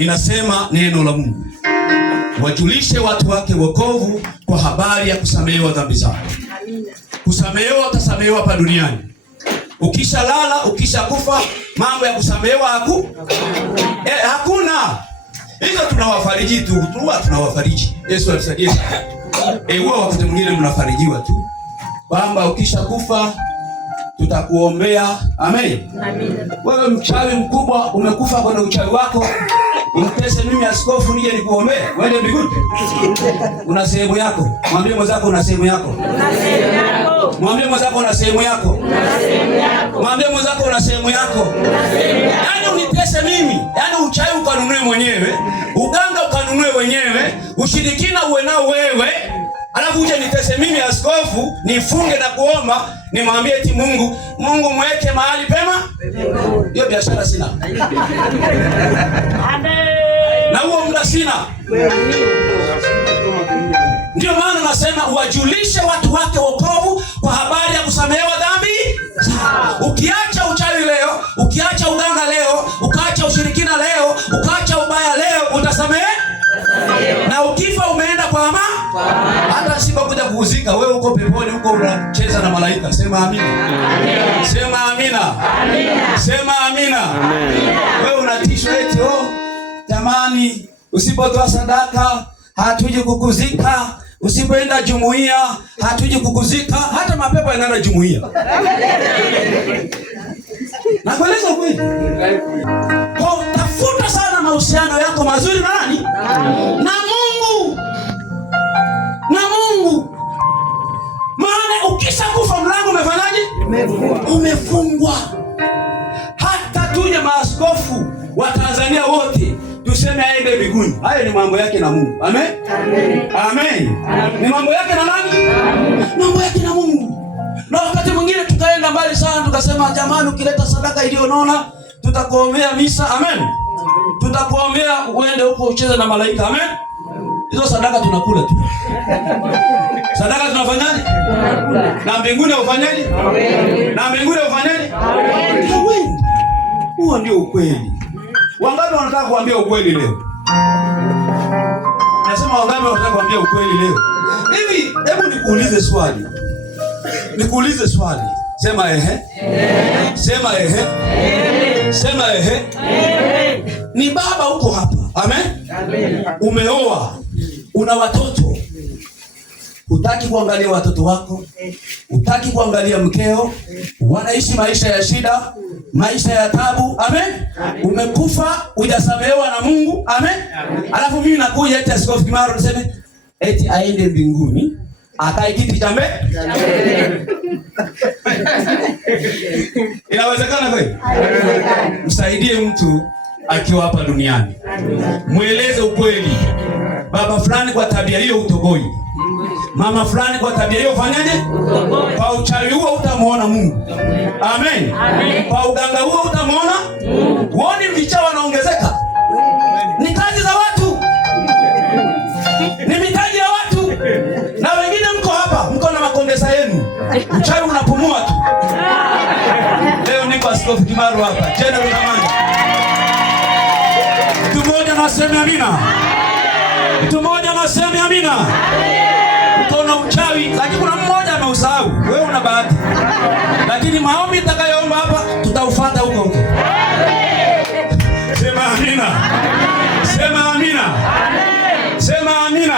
inasema neno la Mungu, wajulishe watu wake wokovu kwa habari ya kusamehewa dhambi zao. Kusamehewa, utasamehewa hapa duniani. Ukishalala, ukishakufa, mambo ya kusamehewa hakuna. Hizo tunawafariji tu, tunawafariji. Yesu alisaidie sana. Huwa wakati mwingine mnafarijiwa tu kwamba ukishakufa tutakuombea. Amen. Wewe mchawi mkubwa, umekufa kwa uchawi wako, unitese mimi askofu nije nikuombee uende mbinguni? Una sehemu yako. Mwambie mwenzako una sehemu yako. Mwambie mwenzako una sehemu yako. Mwambie mwenzako una sehemu yako. Yaani unitese mimi, yaani uchawi ukanunue mwenyewe, uganga ukanunue wenyewe, ushirikina uwe nao wewe, alafu uje nitese mimi askofu, nifunge na kuomba, nimwambie eti Mungu mweke mahali pema. Hiyo biashara sina. Na huo muda sina. Ndio maana nasema wajulishe watu wake wokovu kwa habari ya kusamehewa dhambi. Ukiacha uchawi leo, ukiacha uganga leo, ukaacha ushirikina leo, ukaacha ubaya leo, utasamehe. Na ukifa umeenda kwa amani. Hata sipokuja kuhuzika, wewe uko peponi, uko unacheza na malaika. Sema amina. Sema amina. Sema amina. Wewe unatishwa eti jamani, usipotoa sadaka hatuji kukuzika, usipoenda jumuiya hatuji kukuzika. Hata mapepo yanaenda jumuiya. Nakueleza kweli. Kwa tafuta sana mahusiano yako mazuri na nani? Na Mungu. Na Mungu. Maana ukishakufa mlango umefanyaje? Umefungwa. Hata tuje maaskofu wa Tanzania wote tuseme aende mbinguni, hayo ni mambo yake na Mungu. Amen? Amen. Ni mambo yake na nani? Mambo yake na Mungu. Na wakati mwingine tukaenda mbali sana, tukasema jamani, ukileta sadaka iliyonona tutakuombea misa. Amen. Tutakuombea uende huko ucheze na malaika. Amen. Hizo sadaka tunakula tu. Sadaka tunafanyaje? Na mbinguni ufanyaje? Na mbinguni ufanyaje? Huo ndio ukweli. Wangapi wanataka kuambia ukweli leo? Nasema wangapi wanataka kuambia ukweli leo? Hivi hebu nikuulize swali. Nikuulize swali. Sema ehe. Sema ehe. Sema ehe. Ni baba uko hapa. Amen? Umeoa. Una watoto. Hutaki kuangalia watoto wako, hutaki kuangalia mkeo, wanaishi maisha ya shida, maisha ya tabu. Amen. Umekufa, hujasamehewa na Mungu. Amen. Alafu mimi nakuja eti Askofu Kimaro niseme eti aende mbinguni, akae kiti cha mbele. Inawezekana kweli? Msaidie mtu akiwa hapa duniani. Mueleze ukweli. Baba fulani kwa tabia hiyo utoboi. Mama fulani kwa tabia hiyo fanyaje? Kwa uchawi huo utamuona Mungu. Amen. Kwa uganga huo utamuona Mungu. Uone vichawi wanaongezeka. Ni kazi za watu. Ni mitaji ya watu. Na wengine mko hapa, mko na makondesa yenu. Uchawi unapumua tu. Leo niko Askofu Kimaro hapa. General Kamanda. Mtu mmoja anasema amina. Mtu mmoja anasema amina. Kuna uchawi, lakini kuna mmoja ameusahau. Wewe una bahati. Lakini maombi utakayoomba hapa tutaufuata huko huko. Sema amina. Sema amina. Sema amina.